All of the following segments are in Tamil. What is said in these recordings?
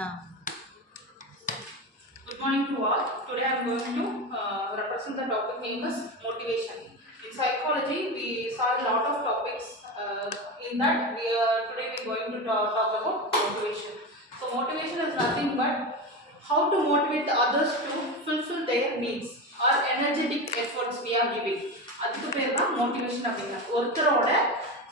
Good morning to all. Today I am going to represent the topic name is motivation. In psychology, we saw a lot of topics. In that, today we are going to talk about motivation. So motivation is nothing but how to motivate the others to fulfill their needs or energetic efforts we are giving. அதுக்கு பேர் தான் மோட்டிவேஷன் அப்படிங்கிறது. ஒருத்தரோட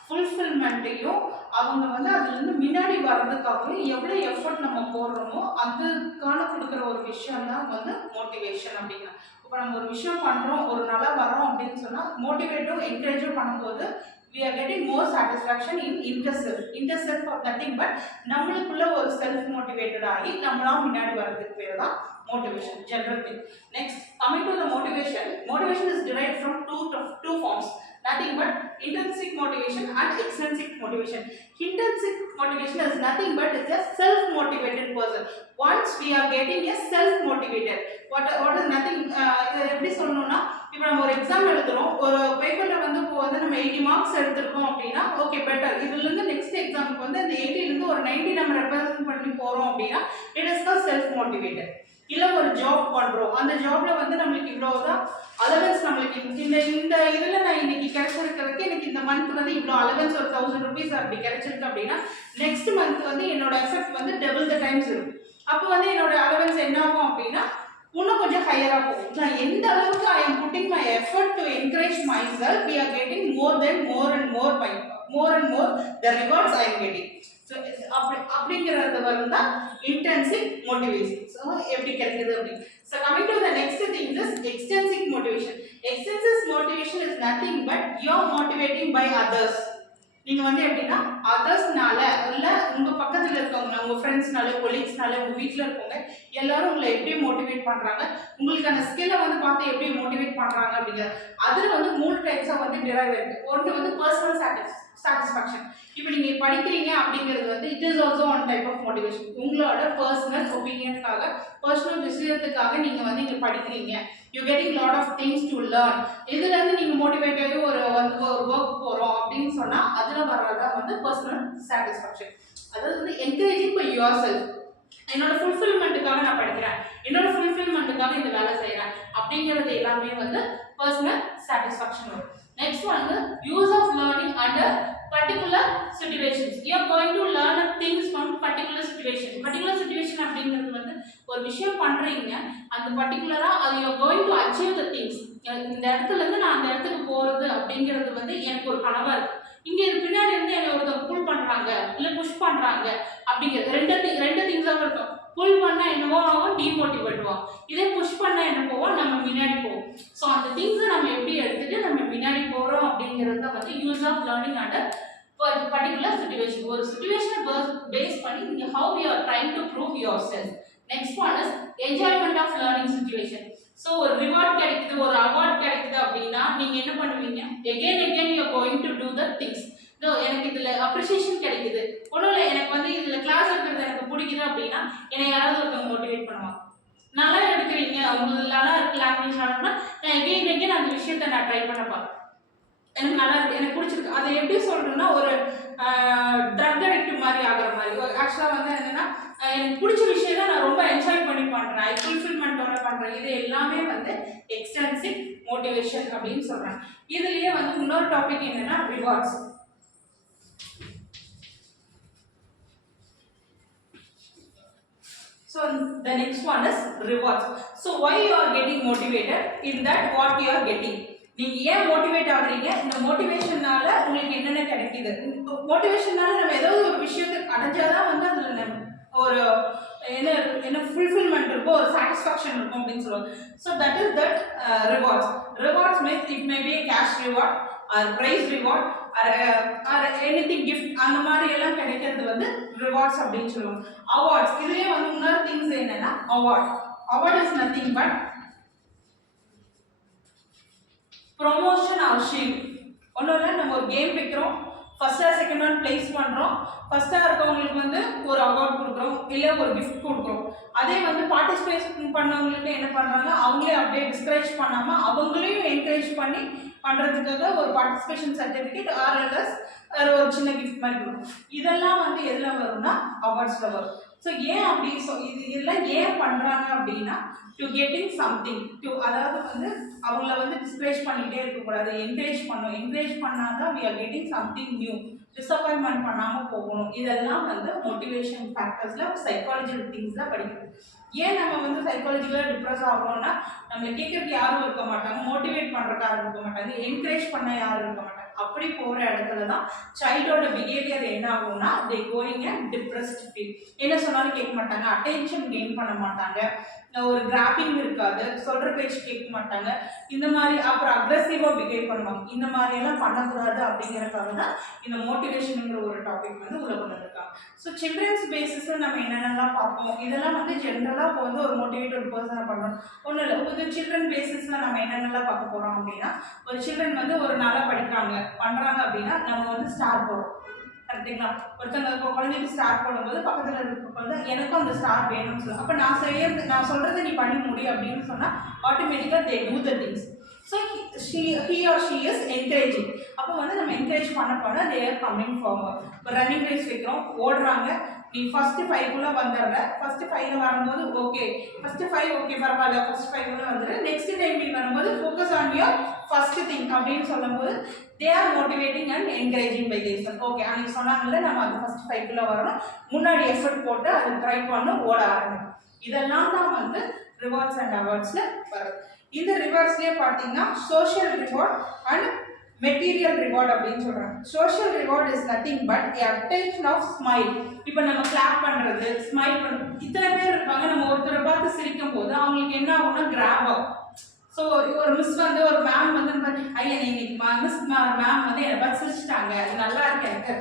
ஃபுல்ஃபில்மெண்ட்டையும் அவங்க வந்து அதுலேருந்து முன்னாடி வர்றதுக்காக எவ்வளோ எஃபர்ட் நம்ம போடுறோமோ அதுக்கான கொடுக்குற ஒரு விஷயம் தான் வந்து மோட்டிவேஷன் அப்படிங்கிற. இப்போ நம்ம ஒரு விஷயம் பண்ணுறோம், ஒரு நல்லா வரோம் அப்படின்னு சொன்னால் மோட்டிவேட்டும் என்கரேஜும் பண்ணும்போது we are getting more satisfaction in interself of nothing but நம்மளுக்குள்ள ஒரு செல்ஃப் மோட்டிவேட்டட் ஆகி நம்மளா முன்னாடி வர்றதுக்கு பேர் தான் motivation, general thing. Next, coming to the motivation is derived from two forms, nothing but intrinsic motivation and extrinsic motivation. Intrinsic motivation is nothing but it's a self motivated person. Once we are getting a self motivated, what is nothing, எப்படி சொல்லணும்னா இப்போ நம்ம ஒரு எக்ஸாம் எழுதுறோம், ஒரு பேப்பர்ல வந்து நம்ம 80 மார்க்ஸ் எடுத்துருக்கோம் அப்படின்னா ஓகே பெட்டர், இதுல இருந்து நெக்ஸ்ட் எக்ஸாமுக்கு வந்து இந்த 80 இருந்து ஒரு 90 நம்ம ரெப்ரசென்ட் பண்ணி போறோம் அப்படின்னா it is called self motivated. இல்லை ஒரு ஜாப் பண்ணுறோம், அந்த ஜாப்ல வந்து நம்மளுக்கு இவ்வளோதான் அலவன்ஸ், நம்மளுக்கு இந்த இதில் நான் இன்னைக்கு கிடைச்சிருக்கிறதுக்கு எனக்கு இந்த மந்த் வந்து இவ்வளோ அலவன்ஸ் ஒரு 1000 rupees அப்படி கிடைச்சிருக்கு அப்படின்னா நெக்ஸ்ட் மந்த் வந்து என்னோட எஃபெக்ட் வந்து டபுள் த டைம்ஸ் இருக்கும். அப்போ வந்து என்னோட அலவன்ஸ் என்ன ஆகும் அப்படின்னா இன்னும் கொஞ்சம் ஹையராக போகும். நான் எந்த அளவுக்கு I am putting my effort to encourage myself, we are getting more and more the rewards I am getting. So அப்படிங்கிறது வந்து தான் இன்டென்சிக் மோட்டிவேஷன். ஸோ எப்படி கிடைக்குது அப்படின்னு. So coming to the next thing is extrinsic motivation. Extensive motivation is nothing but you are motivating by others. நீங்கள் வந்து எப்படின்னா அதர்ஸ்னால இல்லை உங்கள் பக்கத்தில் இருக்கவங்க, உங்கள் ஃப்ரெண்ட்ஸ்னால, கொலீக்ஸ்னால, உங்கள் வீட்டில் இருக்கவங்க எல்லாரும் உங்களை எப்படி மோட்டிவேட் பண்ணுறாங்க, உங்களுக்கான ஸ்கில்லை வந்து பார்த்து எப்படி மோட்டிவேட் பண்ணுறாங்க அப்படிங்கிறது. அதில் வந்து 3 டைப்ஸாக வந்து டிரைவ் இருக்குது. ஒன்று வந்து பர்சனல் சாட்டிஸ்ஃபேக்ஷன். இப்போ நீங்கள் படிக்கிறீங்க அப்படிங்கிறது வந்து it is also one type of motivation. உங்களோட பர்சனல் ஒப்பீனியனுக்காக, பர்சனல் விஷயத்துக்காக நீங்கள் வந்து இங்கே படிக்கிறீங்க, you getting lot of things to learn. இதுலேருந்து நீங்கள் மோட்டிவேட் ஆகி ஒரு ஒர்க் போகிறோம் அப்படின்னு சொன்னால் அதில் வர்றதான் வந்து பர்சனல் சாட்டிஸ்ஃபேக்ஷன். அதாவது வந்து என்கரேஜிங் பை யுவர் செல்ஃப். என்னோட ஃபுல்ஃபில்மெண்ட்டுக்காக நான் படிக்கிறேன், என்னோட ஃபுல்ஃபில்மெண்ட்டுக்காக இந்த வேலை செய்கிறேன் அப்படிங்கிறது எல்லாமே வந்து பர்சனல் சாட்டிஸ்ஃபேக்ஷன் வரும். நெக்ஸ்ட் வந்து use of learning under particular situations. You are going to learn things from particular situation. Particular situation அப்படிங்கிறது வந்து ஒரு விஷயம் பண்ணுறீங்க, அந்த பர்டிகுலராக அது you are going to achieve the things. இந்த இடத்துலேருந்து நான் அந்த இடத்துக்கு போகிறது அப்படிங்கிறது வந்து எனக்கு ஒரு கனவாக இருக்குது. இங்கே பின்னாடி இருந்து என்னை ஒருத்தர் புல் பண்ணுறாங்க இல்லை புஷ் பண்ணுறாங்க அப்படிங்கிறது ரெண்டு திங்ஸாகவும் இருக்கும். புல் பண்ணால் என்னவோ ஆகும், டிமோட்டிவேட் ஆகும். இதே புஷ் பண்ணால் என்ன போவோம், நம்ம முன்னாடி போவோம். ஸோ அந்த திங்ஸை நம்ம எப்படி எடுத்துகிட்டு நம்ம முன்னாடி போகிறோம் அப்படிங்கிறது தான் வந்து use of learning under particular situation. ஒரு சிச்சுவேஷனை பேஸ் பண்ணி நீங்கள் how you are trying to prove yourself. Next one is enjoyment of learning situation. So ஒரு ரிவார்ட் கிடைக்குது, ஒரு அவார்ட் கிடைக்குது அப்படின்னா நீங்கள் என்ன பண்ணுவீங்க, again you are going to do the things. எனக்கு இதில் அப்ரிசியேஷன் கிடைக்குது, ஒன்றும் இல்லை எனக்கு வந்து இதில் கிளாஸ் எடுக்கிறது எனக்கு பிடிக்குது அப்படின்னா என்னை யாராவது ஒருத்தவங்க மோட்டிவேட் பண்ணுவாங்க. நல்லா எடுக்கிறீங்க, உங்களுக்கு நல்லா இருக்கு லாங்குவேஜ் ஆகணும்னா நான் எகெயின் அந்த விஷயத்தை நான் ட்ரை பண்ண பார்ப்பேன். எனக்கு நல்லா இருக்கு, எனக்கு பிடிச்சிருக்கு. அதை எப்படி சொல்கிறேன்னா ஒரு ட்ரக் அடிக்ட் மாதிரி ஆகிற மாதிரி. ஆக்சுவலாக வந்து என்னென்னா எனக்கு பிடிச்ச விஷயம் தான் நான் ரொம்ப என்ஜாய் பண்ணி பண்ணுறேன், ஐ ஃபுல்ஃபில்மெண்ட்டோட பண்ணுறேன். இது எல்லாமே வந்து எக்ஸ்டென்சிவ் மோட்டிவேஷன் அப்படின்னு சொல்கிறேன். இதுலேயே வந்து இன்னொரு டாபிக் என்னென்னா rewards. So the next one is rewards. So why you are getting motivated, in that what you are getting. நீங்க ஏன் மோட்டிவேட் ஆகுறீங்க, இந்த மோட்டிவேஷனால உங்களுக்கு என்னென்ன கிடைக்குது. மோட்டிவேஷனால நம்ம ஏதோ ஒரு விஷயத்தை அடைஞ்சாதான் வந்து அதுல ஒரு என்ன ஃபுல்ஃபில்மெண்ட் இருக்கும், ஒரு சாட்டிஸ்ஃபேக்ஷன் இருக்கும் அப்படின்னு சொல்லுவாங்க. So that is that rewards means it may be cash reward or prize reward or anything gift, அந்த மாதிரி எல்லாம் கிடைக்கிறது வந்து ரிவார்ட்ஸ் அப்படின்னு சொல்லுவாங்க. அவார்ட்ஸ், இதுலேயே வந்து இன்னொரு திங்ஸ் என்னன்னா award is nothing but promotion or shield. ஒன்றும் இல்லை, நம்ம ஒரு கேம் வைக்கிறோம், ஃபர்ஸ்டாக செகண்ட் ஒன் பிளேஸ் பண்ணுறோம், ஃபர்ஸ்ட்டாக இருக்கவங்களுக்கு வந்து ஒரு அவார்ட் கொடுக்குறோம் இல்லை ஒரு கிஃப்ட் கொடுக்குறோம். அதே வந்து பார்ட்டிசிபேட் பண்ணவங்களுக்கு என்ன பண்ணுறாங்க, அவங்களே அப்படியே டிஸ்கரேஜ் பண்ணாமல் அவங்களையும் என்கரேஜ் பண்ணி பண்ணுறதுக்காக ஒரு பார்ட்டிசிபேஷன் சர்டிஃபிகேட் ஆர்எல்எஸ் ஒரு சின்ன கிஃப்ட் மாதிரி கொடுக்கும். இதெல்லாம் வந்து எதில் வரும்னா அவார்ட்ஸில் வரும். ஸோ ஏன் அப்படி இதெல்லாம் ஏன் பண்ணுறாங்க அப்படின்னா டு கெட்டிங் சம்திங் அதாவது வந்து அவங்கள வந்து டிஸ்கரேஜ் பண்ணிகிட்டே இருக்கக்கூடாது, என்கரேஜ் பண்ணணும். என்கரேஜ் பண்ணால் தான் we are getting something new. Disappointment பண்ணாமல் போகணும். இதெல்லாம் வந்து மோட்டிவேஷன் ஃபேக்டர்ஸில் சைக்காலஜிக்கல் திங்ஸில் படிக்கிறது. ஏன் நம்ம வந்து சைக்காலஜிக்கலாக டிப்ரெஸ் ஆகிறோம்னா நம்மளை கேட்கறதுக்கு யாரும் இருக்க மாட்டாங்க, மோட்டிவேட் பண்ணுறதுக்கு யாரும் இருக்க மாட்டாங்க, என்கரேஜ் பண்ண யாரும் இருக்க மாட்டாங்க. அப்படி போகிற இடத்துல தான் சைல்டோட பிஹேவியர் என்ன ஆகும்னா they going and depressed feel. என்ன சொன்னாலும் கேட்க மாட்டாங்க, அட்டென்ஷன் கெயின் பண்ண மாட்டாங்க, ஒரு கிராப்பிங் இருக்காது, சொல்கிற பேச்சு கேட்க மாட்டாங்க, இந்த மாதிரி அப்புறம் அக்ரெசிவாக பிஹேவ் பண்ணுவாங்க. இந்த மாதிரியெல்லாம் பண்ணக்கூடாது அப்படிங்கிறதுக்காக தான் இந்த மோட்டிவேஷனுங்கிற ஒரு டாபிக் வந்து உள்ள கொண்டு வந்திருக்காங்க. ஸோ சில்ட்ரன்ஸ் பேசிஸில் நம்ம என்னென்னலாம் பார்ப்போம், இதெல்லாம் வந்து ஜென்ரலாக இப்போ வந்து ஒரு மோட்டிவேட்டட் பர்சனை பண்ணணும் ஒன்றும் இல்லை. ஒரு சில்ட்ரன் பேசிஸில் நம்ம என்னென்னலாம் பார்க்க போகிறோம் அப்படின்னா, ஒரு சில்ட்ரன் வந்து ஒரு நல்லா பண்ணுறாங்க அப்படின்னா நம்ம வந்து ஸ்டார் போடுறோம். கரெக்டுங்களா? ஒருத்தங்க குழந்தைக்கு ஸ்டார் போடும்போது பக்கத்தில் இருக்க குழந்தை எனக்கும் அந்த ஸ்டார் வேணும்னு சொல்லுவாங்க. அப்போ நான் சொல்கிறத நீ பண்ணி முடியும் அப்படின்னு சொன்னால் ஆட்டோமேட்டிக்காக they do the things. So he or she is encouraging. அப்போ வந்து நம்ம என்கரேஜ் பண்ண they are coming forward. இப்போ ரன்னிங் ரேஸ் வைக்கிறோம், ஓடுறாங்க, நீ ஃபஸ்ட்டு 5குள்ளே வந்துடுற, ஃபஸ்ட்டு 5ல் வரும்போது ஓகே, ஃபஸ்ட்டு 5 ஓகே பரவாயில்ல, ஃபஸ்ட்டு 5குள்ளே வந்துடு, நெக்ஸ்ட் டைம் நீ வரும்போது focus on your first thing அப்படின்னு சொல்லும்போது they are motivating and encouraging by themselves. Okay அன்றைக்கி சொன்னாங்கல்ல நம்ம அது ஃபஸ்ட்டு 5குள்ளே வரணும், முன்னாடி எஃபர்ட் போட்டு அது ட்ரை பண்ணணும், ஓட ஆரம்பிக்கும். இதெல்லாம் தான் வந்து ரிவார்ட்ஸ் அண்ட் அவார்ட்ஸில் வருது. இந்த ரிவார்ட்ஸ்லேயே பார்த்தீங்கன்னா social reward and material reward அப்படின்னு சொல்கிறாங்க. Social reward is nothing but attention of smile. இப்போ நம்ம கிளாப் பண்ணுறது, ஸ்மைல் பண்ணுறது, இத்தனை பேர் இருப்பாங்க, நம்ம ஒருத்தரை பார்த்து சிரிக்கும் போது அவங்களுக்கு என்ன ஆகும்னா கிராப் ஆகும். ஸோ ஒரு மிஸ் வந்து ஒரு மேம் வந்து ஐயா இன்னைக்கு மிஸ் மேம் வந்து என்னை பார்த்து சிரிச்சிட்டாங்க, அது நல்லா இருக்கு எனக்கு